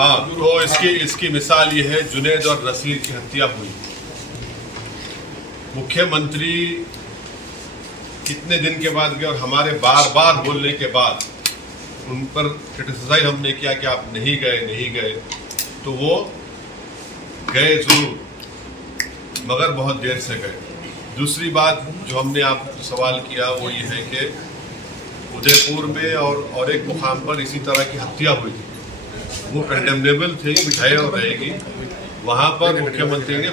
हाँ, तो इसकी मिसाल ये है, जुनैद और नसीर की हत्या हुई। मुख्यमंत्री कितने दिन के बाद गए और हमारे बार बार बोलने के बाद उन पर क्रिटिसाइज हमने किया कि आप नहीं गए, तो वो गए जरूर मगर बहुत देर से गए। दूसरी बात जो हमने आपसे सवाल किया वो ये है कि उदयपुर में और एक मुकाम पर इसी तरह की हत्या हुई थी, वो कंडेमनेबल थी, है और रहेगी। वहाँ पर मुख्यमंत्री ने,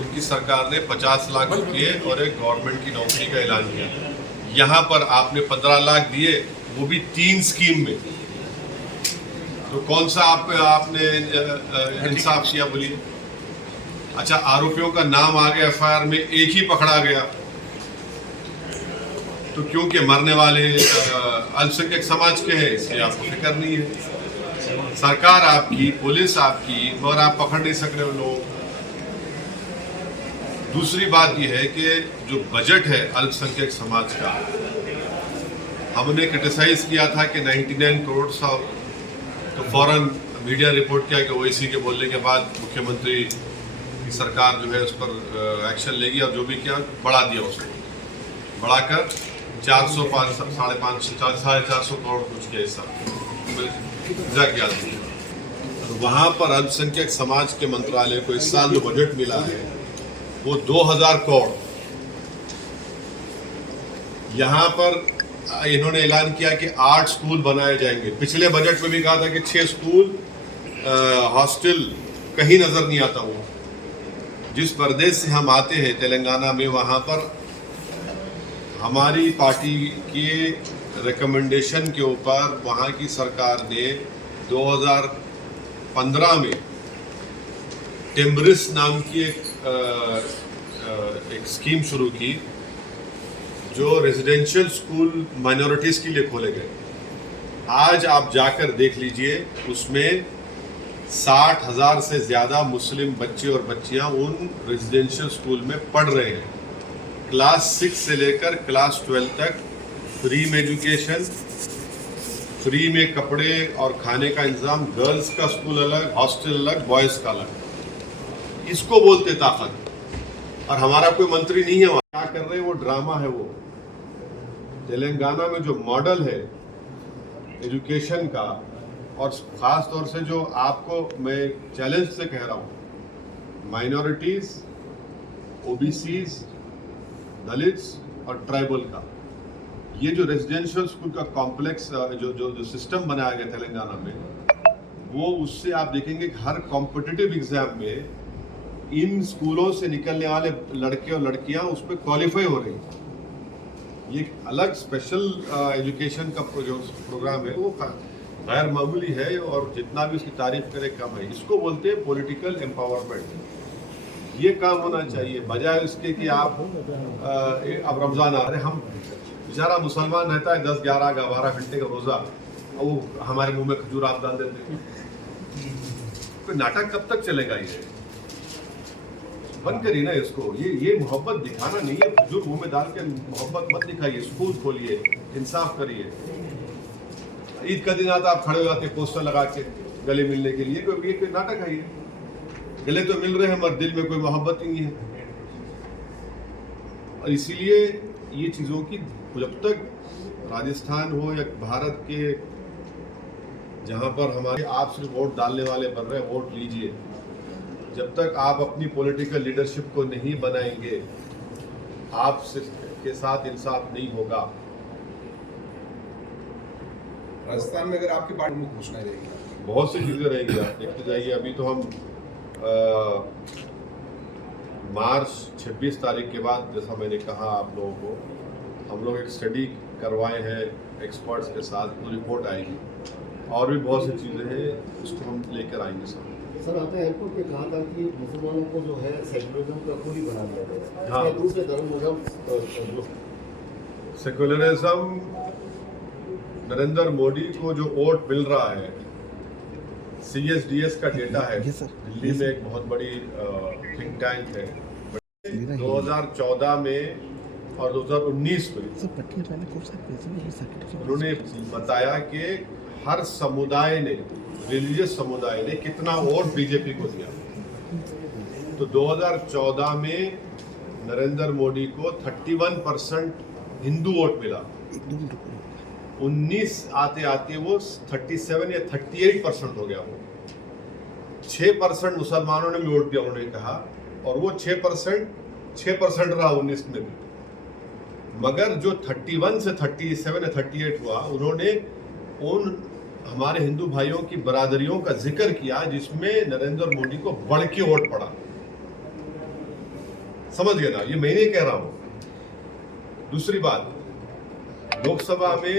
उनकी सरकार ने 50 लाख दिए और एक गवर्नमेंट की नौकरी का ऐलान किया। यहाँ पर आपने 15 लाख दिए, वो भी 3 स्कीम में। तो कौन सा आपने इंसाफ किया बोलिए? अच्छा, आरोपियों का नाम आ गया एफआईआर में, एक ही पकड़ा गया, तो क्योंकि मरने वाले अल्पसंख्यक समाज के हैं इसलिए आपको फिक्र नहीं है। सरकार आपकी, पुलिस आपकी, मगर आप पकड़ नहीं सक रहे हो लोग। दूसरी बात यह है कि जो बजट है अल्पसंख्यक समाज का, हमने क्रिटिसाइज किया था कि 99 करोड़ सा, तो फौरन मीडिया रिपोर्ट किया कि ओवैसी के बोलने के बाद मुख्यमंत्री की सरकार जो है उस पर एक्शन लेगी, और जो भी किया बढ़ा दिया, उसको बढ़ाकर 400, 550, 450 करोड़ कुछ के हिस्सा किया। वहाँ पर अल्पसंख्यक समाज के मंत्रालय को इस साल जो बजट मिला है वो 2000 करोड़। यहाँ पर इन्होंने ऐलान किया कि 8 स्कूल बनाए जाएंगे। पिछले बजट में भी कहा था कि 6 स्कूल, हॉस्टल कहीं नजर नहीं आता हुआ। जिस प्रदेश से हम आते हैं तेलंगाना में, वहाँ पर हमारी पार्टी के रिकमेंडेशन के ऊपर वहाँ की सरकार ने 2015 में टिम्ब्रिस नाम की एक स्कीम शुरू की, जो रेजिडेंशियल स्कूल माइनॉरिटीज के लिए खोले गए। आज आप जाकर देख लीजिए, उसमें 60,000 से ज़्यादा मुस्लिम बच्चे और बच्चियां उन रेजिडेंशियल स्कूल में पढ़ रहे हैं। क्लास 6 से लेकर क्लास 12 तक फ्री में एजुकेशन, फ्री में कपड़े और खाने का इंतजाम, गर्ल्स का स्कूल अलग, हॉस्टल अलग, बॉयज़ का अलग। इसको बोलते ताकत। और हमारा कोई मंत्री नहीं है वहाँ, क्या कर रहे हैं वो ड्रामा है। वो तेलंगाना में जो मॉडल है एजुकेशन का, और ख़ास तौर से जो आपको मैं चैलेंज से कह रहा हूँ, माइनॉरिटीज़, ओबीसीज, दलित्स और ट्राइबल का, ये जो रेजिडेंशियल स्कूल का कॉम्प्लेक्स जो सिस्टम बनाया गया तेलंगाना में, वो उससे आप देखेंगे कि हर कॉम्पिटिटिव एग्जाम में इन स्कूलों से निकलने वाले लड़के और लड़कियां उस पर क्वालिफाई हो रही हैं। ये अलग स्पेशल एजुकेशन का जो प्रोग्राम है वो गैर मामूली है, और जितना भी उसकी तारीफ करे कम है। इसको बोलते हैं पॉलिटिकल एम्पावरमेंट। ये काम होना चाहिए, बजाय इसके कि आप अब रमज़ान आ रहे, हम बेचारा मुसलमान रहता है 10, 11, 12 घंटे का रोज़ा, और वो हमारे मुंह में खजूर आप डाल देते हैं। कोई नाटक कब तक चलेगा? ये बंद करिए ना इसको। ये मोहब्बत दिखाना नहीं है। खजूर मुंह में डाल के मोहब्बत मत दिखाइए। स्कूल खोलिए, इंसाफ करिए। ईद का दिन आता, आप खड़े हो जाते पोस्टर लगा के गले मिलने के लिए। ये कोई नाटक है? ये गले तो मिल रहे हैं मगर दिल में कोई मोहब्बत ही नहीं है। और इसीलिए ये चीज़ों की, जब तक राजस्थान हो या भारत के जहाँ पर हमारे आप सिर्फ वोट डालने वाले बन रहे हैं, वोट लीजिए। जब तक आप अपनी पॉलिटिकल लीडरशिप को नहीं बनाएंगे, आप के साथ इंसाफ नहीं होगा। राजस्थान में अगर आपकी पार्टी मुख्य घोषणाएं रहेगी, बहुत सी चीज़ें रहेंगी, आप देखते जाइए। अभी तो हम मार्च 26 तारीख के बाद, जैसा मैंने कहा आप लोगों को, हम लोग एक स्टडी करवाए हैं एक्सपर्ट्स के साथ, वो रिपोर्ट आएगी। और भी बहुत सी चीज़ें हैं, उसको हम लेकर आएंगे सर। आपने एयरपोर्ट पे कहा था कि मुसलमानों को जो है सेकुलरिज्म का खूनी बना दिया गया। हाँ, दूसरे धर्म मजहब सेकुलरिज्म, नरेंद्र मोदी को जो वोट मिल रहा है, CSDS का डेटा है, दिल्ली में एक बहुत बड़ी थिंक टैंक है, 2014 में और 2019 में उन्होंने बताया कि हर समुदाय ने, रिलीजियस समुदाय ने कितना वोट बीजेपी को दिया। तो 2014 में नरेंद्र मोदी को 31% हिंदू वोट मिला। 19 आते आते वो 37 या 38% हो गया। वो 6% मुसलमानों ने भी वोट दिया, उन्होंने कहा, और वो 6% रहा 19 में भी। मगर जो 31 से 37 या 38 हुआ, उन्होंने उन हमारे हिंदू भाइयों की बरादरियों का जिक्र किया जिसमें नरेंद्र मोदी को बढ़ के वोट पड़ा। समझ गए ना, ये मैं नहीं कह रहा हूं। दूसरी बात, लोकसभा में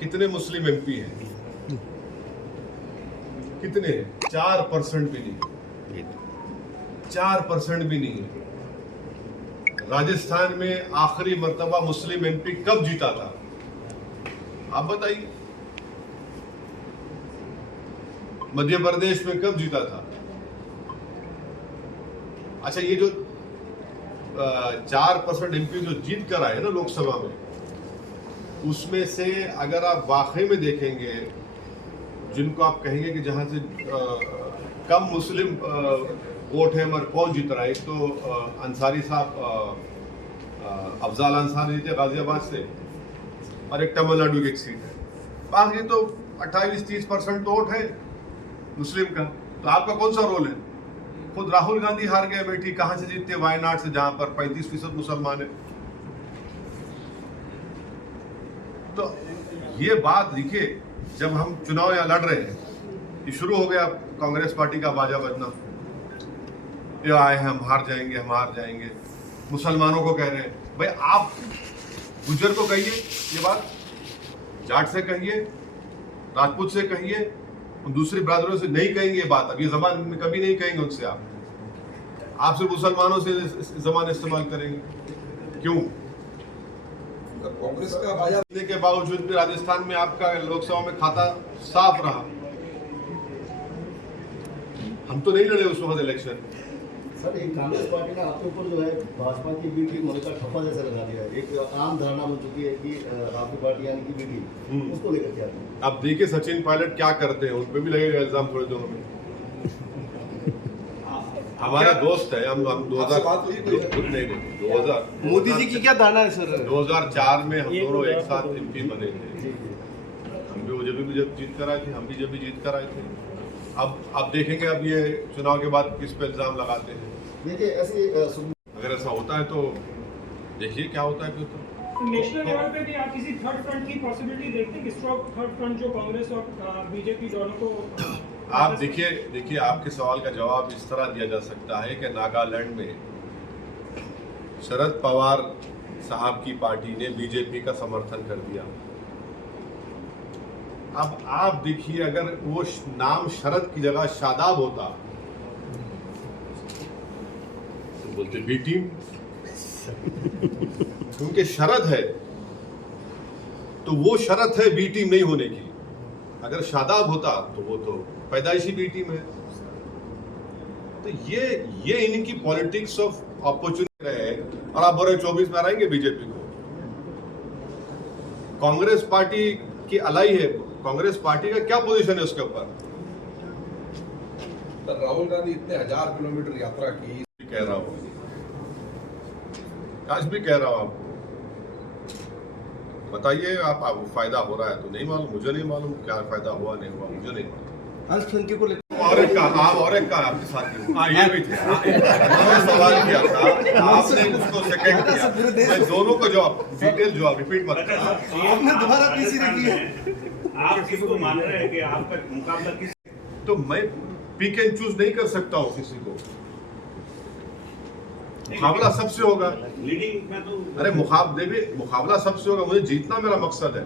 कितने मुस्लिम एमपी हैं? कितने? 4% भी नहीं, 4% भी नहीं है। राजस्थान में आखिरी मर्तबा मुस्लिम एमपी कब जीता था, आप बताइए? मध्य प्रदेश में कब जीता था? अच्छा, ये जो 4% एमपी जो जीत कर आए ना लोकसभा में, उसमें से अगर आप वाकई में देखेंगे, जिनको आप कहेंगे कि जहां से कम मुस्लिम वोट है, मगर कौन जीत रहा है? एक तो अंसारी साहब, अफजाल अंसारी जीते गाजियाबाद से, और एक तमिलनाडु की एक सीट है। बाकी तो 28-30% तो वोट है मुस्लिम का। तो आपका कौन सा रोल है? खुद राहुल गांधी हार गए बेटी, कहां से जीतते? वायनाड से, जहां पर 35% मुसलमान है। तो ये बात देखिए, जब हम चुनाव यहाँ लड़ रहे हैं, ये शुरू हो गया कांग्रेस पार्टी का बाजा बजना, ये आए हैं हम हार जाएंगे, हम हार जाएंगे। मुसलमानों को कह रहे हैं, भाई आप गुजर को कहिए ये बात, जाट से कहिए, राजपूत से कहिए, दूसरी बरादरों से नहीं कहेंगे ये बात। अब ये जबान में कभी नहीं कहेंगे उनसे। आप सिर्फ मुसलमानों से जबान इस्तेमाल करेंगे, क्यों? कांग्रेस का बाजा के बावजूद भी राजस्थान में आपका लोकसभा में खाता साफ रहा। हम तो नहीं लड़े उस वक्त इलेक्शन। सर, एक कांग्रेस पार्टी ने आपके ऊपर जो है भाजपा की बी टीम होने का ठप्पा जैसा लगा दिया है। एक आम धारणा बन चुकी है कि आपकी पार्टी यानी कि बी टीम, उसको लेकर क्या है? अब देखिए सचिन पायलट क्या करते हैं, उन पे भी लगेगा इल्जाम थोड़े दिनों में। हमारा दोस्त है, हम 2000 मोदी जी की क्या धारणा है सर? 2004 में हम दोनों एक साथ एमपी बने थे। हम भी जब जीत कर आए थे, हम भी जब भी जीत कर आए थे। अब देखेंगे अब ये चुनाव के बाद किस पे इल्जाम लगाते हैं। देखिए ऐसे अगर ऐसा होता है तो देखिए क्या होता है। तो नेशनल लेवल पे भी आप किसी थर्ड फ्रंट की पॉसिबिलिटी देखते हैं? स्ट्रॉन्ग थर्ड फ्रंट जो कांग्रेस और बीजेपी दोनों को आप देखिए आपके सवाल का जवाब इस तरह दिया जा सकता है कि नागालैंड में शरद पवार साहब की पार्टी ने बीजेपी का समर्थन कर दिया। अब आप देखिए, अगर वो नाम शरद की जगह शादाब होता तो बोलते बी टीम, क्योंकि शरद है तो वो शरत है बी टीम नहीं होने की। अगर शादाब होता तो वो तो पैदाइशी बी टीम है। तो ये इनकी पॉलिटिक्स ऑफ अपॉर्चुनिटी रहे। और आप बोल रहे 24 में आएंगे बीजेपी को। कांग्रेस पार्टी की अलाई है, कांग्रेस पार्टी का क्या पोजीशन है उसके ऊपर? राहुल गांधी इतने 1000 किलोमीटर यात्रा की, कह रहा हूं, आज भी कह रहा हूं आपको, बताइए आप फायदा हो रहा है तो नहीं मालूम, मुझे नहीं मालूम क्या फायदा हुआ नहीं हुआ, मुझे नहीं मालूम। अल्पसंख्यकों को लेकर और एक का आपके साथ हाँ ये भी थे। उन्होंने सवाल किया था, आपने उसको सेकंड किया। मैं दोनों का जवाब डिटेल जवाब रिपीट मत करना। आपने दोबारा पीसी रखी है। आप किसको मान रहे हैं कि आपका मुकाबला किस? तो मैं पिक एंड चूज नहीं कर सकता हूँ किसी को। मुकाबला सबसे होगा। लीडिंग में तो अरे मुकाबला सबसे होगा। मुझे जीतना मेरा मकसद है,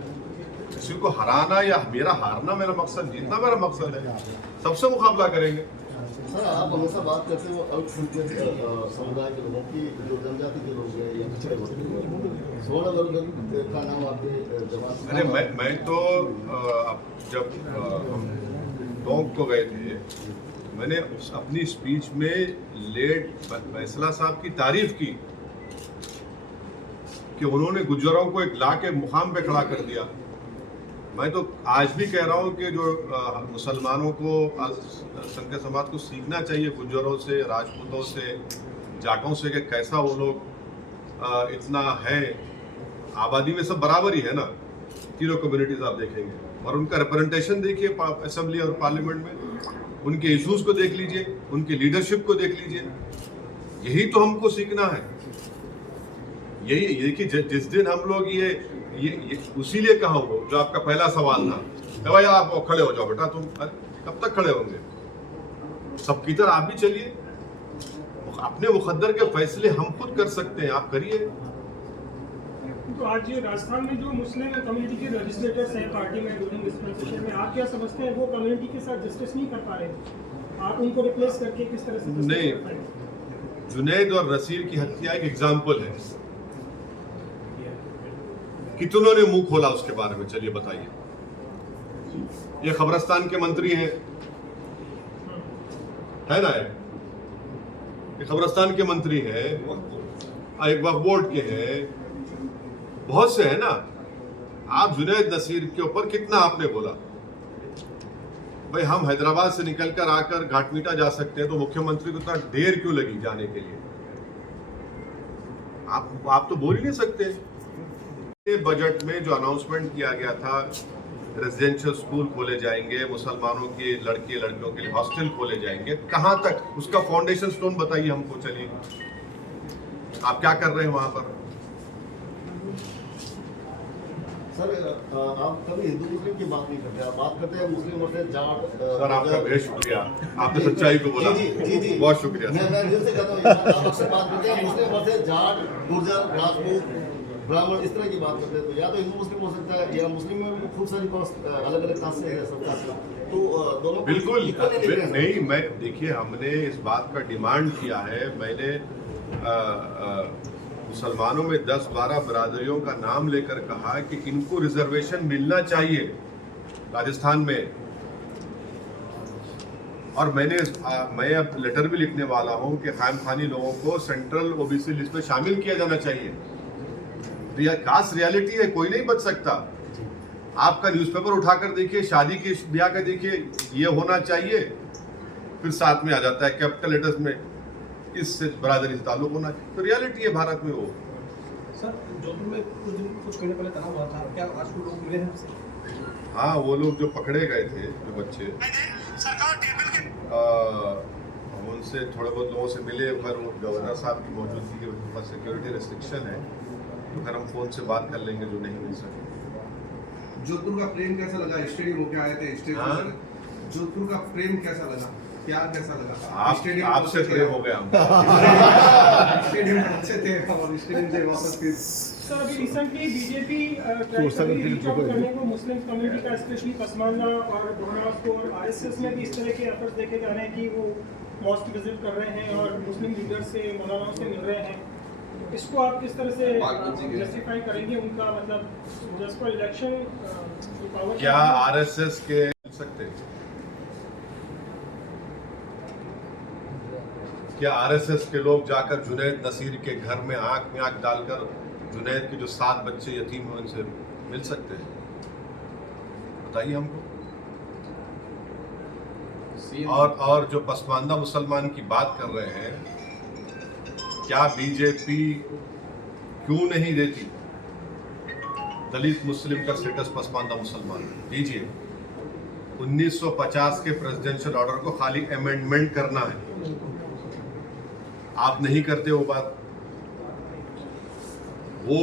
किसी को हराना या मेरा हारना मेरा मकसद, जीतना मेरा मकसद है। सबसे मुकाबला करेंगे। सर, आप हमेशा बात करते हो अल्पसंख्यक समुदाय के लोगों की, जो जनजाति के लोग हैं या पिछड़े वर्ग के लोग, स्वर्ण वर्ग का नाम आपके जवाब। अरे मैं तो जब हम टोंक को गए थे, मैंने अपनी स्पीच में लेट फैसला साहब की तारीफ की कि उन्होंने गुज्जरों को एक ला के मुकाम पे खड़ा कर दिया। मैं तो आज भी कह रहा हूँ कि जो मुसलमानों को संख्या समाज को सीखना चाहिए गुज्जरों से, राजपूतों से, जाटों से, कि कैसा वो लोग इतना है। आबादी में सब बराबर ही है ना, तीनों कम्युनिटीज आप देखेंगे, और उनका रिप्रेजेंटेशन देखिए असेंबली और पार्लियामेंट में, उनके इश्यूज को देख लीजिए, उनकी लीडरशिप को देख लीजिए। यही तो हमको सीखना है। यही कि जिस दिन हम लोग ये उसी लिए कहा हो जो आपका पहला सवाल था, भाई आप खड़े हो जाओ बेटा, तुम कब तक खड़े होंगे? सबकी तरह आप भी चलिए, अपने मुकद्दर के फैसले हम खुद कर सकते हैं, आप करिए। तो आज ये राजस्थान में जो मुस्लिम कम्युनिटी के लेजिस्लेटर्स हैं पार्टी में ड्यूरिंग डिस्पेंसेशन में, आप क्या समझते हैं वो कम्युनिटी के साथ जस्टिस नहीं कर पा रहे? आप उनको रिप्लेस करके किस तरह से नहीं, जुनैद और नसीर की हत्या एक एग्जाम्पल है। कितनों ने मुंह खोला उसके बारे में, चलिए बताइए। ये खबरस्तान के मंत्री हैं, है ना? ये खबरस्तान के मंत्री हैं, एक वक्फ बोर्ड के हैं, बहुत से है ना। आप जुनैद नसीर के ऊपर कितना आपने बोला? भाई हम हैदराबाद से निकलकर आकर घाटमीटा जा सकते हैं, तो मुख्यमंत्री को इतना देर क्यों लगी जाने के लिए? आप तो बोल ही नहीं सकते। बजट में जो अनाउंसमेंट किया गया था, रेजिडेंशियल स्कूल खोले जाएंगे, मुसलमानों के लड़के लड़कियों के लिए हॉस्टल खोले जाएंगे, कहां तक उसका फाउंडेशन स्टोन बताइए हमको। चलिए, आप क्या कर रहे हैं वहां पर? सर आप कभी हिंदू मुस्लिम की बात नहीं करते, आप बात करते हैं मुस्लिम और जाट। सर आपका बेहद शुक्रिया, आपने सच्चाई को बोला। जी बहुत शुक्रिया। मैं दिल से कहता हूँ, आप अक्सर बात करते हैं मुस्लिम वर्सेस जाट, गुर्जर, राजपूत, ब्राह्मण, इस तरह की बात करते हैं। तो या तो हिंदू मुस्लिम हो सकता है, या मुस्लिम में भी खूब सारी अलग अलग कास्ट से है, सब कास्ट। तो दोनों बिल्कुल नहीं, मैं देखिए हमने इस बात का डिमांड किया है। मैंने मुसलमानों में 10-12 बिरादरियों का नाम लेकर कहा कि इनको रिजर्वेशन मिलना चाहिए राजस्थान में, और मैं अब लेटर भी लिखने वाला हूं कि खाम खानी लोगों को सेंट्रल ओबीसी लिस्ट में शामिल किया जाना चाहिए। कास्ट रियलिटी है, कोई नहीं बच सकता। आपका न्यूज़पेपर उठाकर देखिए, शादी के ब्याह का देखिए, ये होना चाहिए, फिर साथ में आ जाता है कैपिटल लेटर्स में इससे बरादरी से ताल्लुक होना चाहिए। तो रियलिटी है भारत में वो। सर जोधपुर में कुछ कहने पहले तनाव हुआ था, क्या आज को लोग मिले हैं? हाँ, वो लोग जो पकड़े गए थे, जो बच्चे, उनसे थोड़े बहुत लोगों से मिले। खैर वो गवर्नर साहब की मौजूदगी के ऊपर सिक्योरिटी रिस्ट्रिक्शन है, तो खैर हम फोन से बात कर लेंगे जो नहीं मिल सके। जोधपुर का प्रेम कैसा लगा? स्टेडियम होके आए थे, स्टेडियम जोधपुर का प्रेम कैसा लगा, प्यार कैसा लगा? आपसे प्रेम हो गया स्टेडियम अच्छे थे और स्टेडियम से वापस फिर। सर अभी रिसेंटली बीजेपी रीच आउट करने को मुस्लिम कम्युनिटी का, स्पेशली पसमानदा और महाराष्ट्र और आरएसएस में भी इस तरह के एफर्ट्स देखे जा रहे हैं कि वो मॉस्क विजिट कर रहे हैं और मुस्लिम लीडर से, मौलानाओं से मिल रहे हैं। इसको आप किस तरह से जस्टिफाई करेंगे? उनका मतलब जस्ट फॉर इलेक्शन पावर, क्या आरएसएस के मिल सकते हैं? क्या आरएसएस के लोग जाकर जुनैद नसीर के घर में आंख में आंख डालकर जुनैद के जो 7 बच्चे यतीम हैं उनसे मिल सकते हैं? बताइए हमको। और जो पसमानदा मुसलमान की बात कर रहे हैं, क्या बीजेपी क्यों नहीं देती दलित मुस्लिम का स्टेटस पसमानदा मुसलमान? दीजिए। 1950 के प्रेसिडेंशियल ऑर्डर को खाली अमेंडमेंट करना है, आप नहीं करते वो बात, वो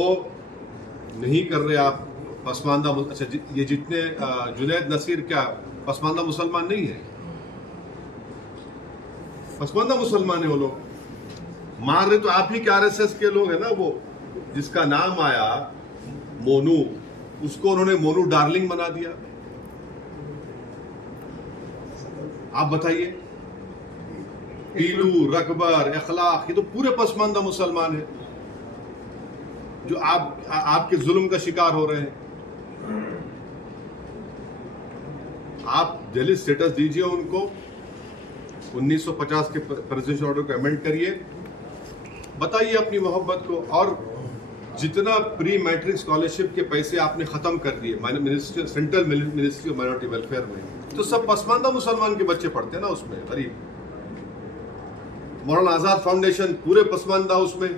नहीं कर रहे आप। पसमानदा, अच्छा ये जितने जुनैद नसीर क्या पसमानदा मुसलमान नहीं है? पसमानदा मुसलमान है वो लोग। मार रहे तो आप ही के आरएसएस के लोग हैं ना। वो जिसका नाम आया मोनू, उसको उन्होंने मोनू डार्लिंग बना दिया। आप बताइए, पीलू, रकबर, इखलाक, ये तो पूरे पसमानदा मुसलमान हैं जो आपके जुल्म का शिकार हो रहे हैं। आप दलित स्टेटस दीजिए उनको, 1950 के प्रेसिडेंशियल ऑर्डर को अमेंड करिए, बताइए अपनी मोहब्बत को। और जितना प्री मैट्रिक स्कॉलरशिप के पैसे आपने खत्म कर दिए ministry central ministry of minority welfare में, तो सब पसमानदा मुसलमान के बच्चे पढ़ते हैं ना उसमें, गरीब। मौलाना आजाद फाउंडेशन पूरे पसमानदा उसमें,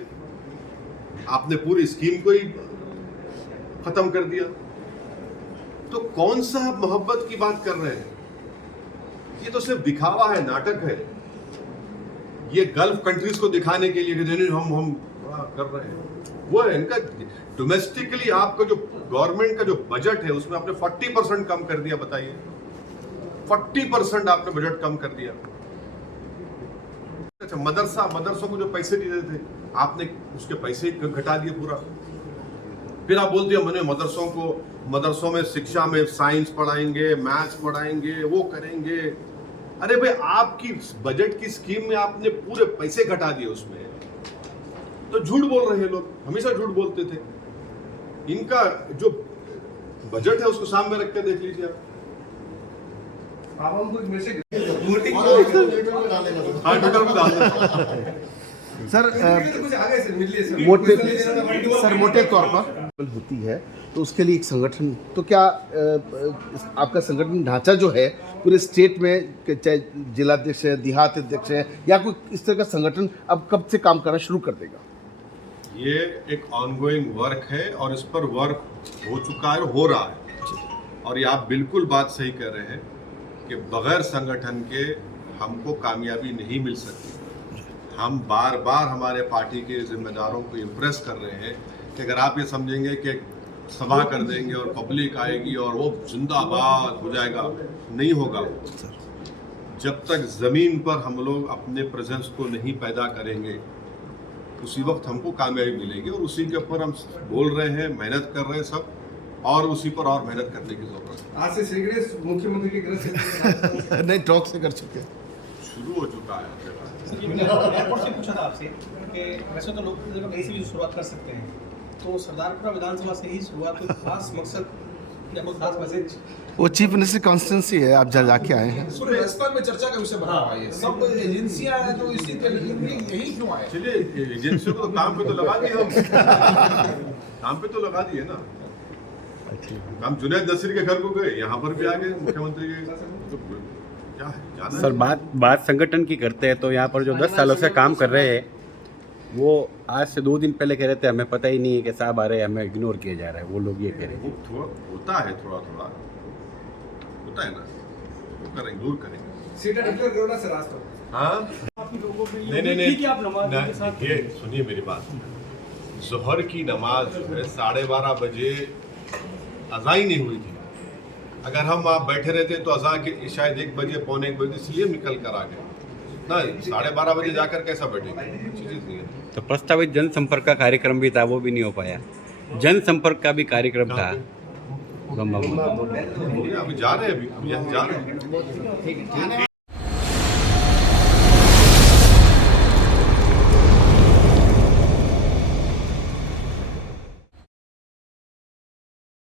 आपने पूरी स्कीम को ही खत्म कर दिया। तो कौन सा आप मोहब्बत की बात कर रहे हैं? ये तो सिर्फ दिखावा है, नाटक है। ये गल्फ कंट्रीज को दिखाने के लिए कि हम कर रहे हैं, वो है इनका। डोमेस्टिकली आपका जो गवर्नमेंट का जो बजट है उसमें आपने 40% कम कर दिया। बताइए, 40% आपने बजट कम कर दिया। अच्छा, मदरसों को जो पैसे दिए थे आपने उसके पैसे घटा दिए पूरा। फिर आप बोलते हैं मैंने मदरसों में शिक्षा में साइंस पढ़ाएंगे, मैथ्स पढ़ाएंगे, वो करेंगे। अरे भाई, आपकी बजट की स्कीम में आपने पूरे पैसे घटा दिए उसमें, तो झूठ बोल रहे हैं लोग, हमेशा झूठ बोलते थे। इनका जो बजट है उसको सामने रख के देख लीजिए आप। हमको एक मैसेज और उसको ट्विटर में डालेगा तो। हाँ, ट्विटर पे डाल दें। सर कुछ आगे से मिलिए सर, मोटे तौर पर होती है तो उसके लिए एक संगठन, तो क्या आपका संगठन ढांचा जो है पूरे स्टेट में, चाहे जिलाध्यक्ष है, देहात अध्यक्ष है, या कोई इस तरह का संगठन अब कब से काम करना शुरू कर देगा? ये एक ऑनगोइंग वर्क है और इस पर वर्क हो चुका है, हो रहा है। और ये आप बिल्कुल बात सही कह रहे हैं कि बगैर संगठन के हमको कामयाबी नहीं मिल सकती। हम बार बार हमारे पार्टी के जिम्मेदारों को इम्प्रेस कर रहे हैं कि अगर आप ये समझेंगे कि सभा कर देंगे और पब्लिक आएगी और वो जिंदाबाद हो जाएगा, नहीं होगा। जब तक ज़मीन पर हम लोग अपने प्रेजेंस को नहीं पैदा करेंगे उसी वक्त हमको कामयाबी मिलेगी। और उसी के ऊपर हम बोल रहे हैं, मेहनत कर रहे हैं सब, और उसी पर और मेहनत करने की जरूरत है। आज से सैकड़े मुख्यमंत्री के घर से नहीं, टॉक से कर चुके हैं, शुरू हो चुका है। एयरपोर्ट से पूछा था आपसे कि वैसे तो लोग कहीं से भी शुरुआत कर सकते हैं, तो सरदारपुरा विधानसभा से ही शुरुआत, कोई खास मकसद या कोई खास मैसेज? वो चीफ मिनिस्टर कॉन्स्टिट्यूंसी है, आप जहाँ जाके आए हैं। पूरे राजस्थान में चर्चा का विषय बना हुआ है। सब एजेंसियां हैं जो इसी के लिए यही क्यों आए? चलिए, एजेंसियों को तो काम पे तो लगा दिए हम, काम पे तो लगा दिए ना। हम जुनैद नसीर के घर को गए, यहाँ पर भी आ गए मुख्यमंत्री के। तो क्या है, जाना सर, बात संगठन की करते हैं तो यहाँ पर जो 10 सालों से काम कर रहे हैं वो आज से 2 दिन पहले कह रहे थे हमें पता ही नहीं है कि साहब आ रहे हैं, हमें इग्नोर किया जा रहा है। वो लोग ये कह रहे हैं। वो होता है, थोड़ा होता है ना, वो करेंगे, दूर करेंगे। सीटें डिक्लेयर करो ना सर आज तो। हाँ, आपके लोगों में नहीं, आप नमाज के साथ ये सुनिए मेरी बात। जोहर की नमाज जो है 12:30 बजे अज़ा ही नहीं हुई थी। अगर हम वहाँ बैठे रहते तो अज़ा के शायद 1 बजे, पौने 1 बजे, इसलिए निकल कर आ गए ना। 12:30 बजे जाकर कैसा बैठेंगे? चीज़ नहीं है। तो प्रस्तावित जनसंपर्क का कार्यक्रम भी था, वो भी नहीं हो पाया। जनसंपर्क का भी कार्यक्रम था। अभी जा रहे हैं, अभी जा रहे हैं।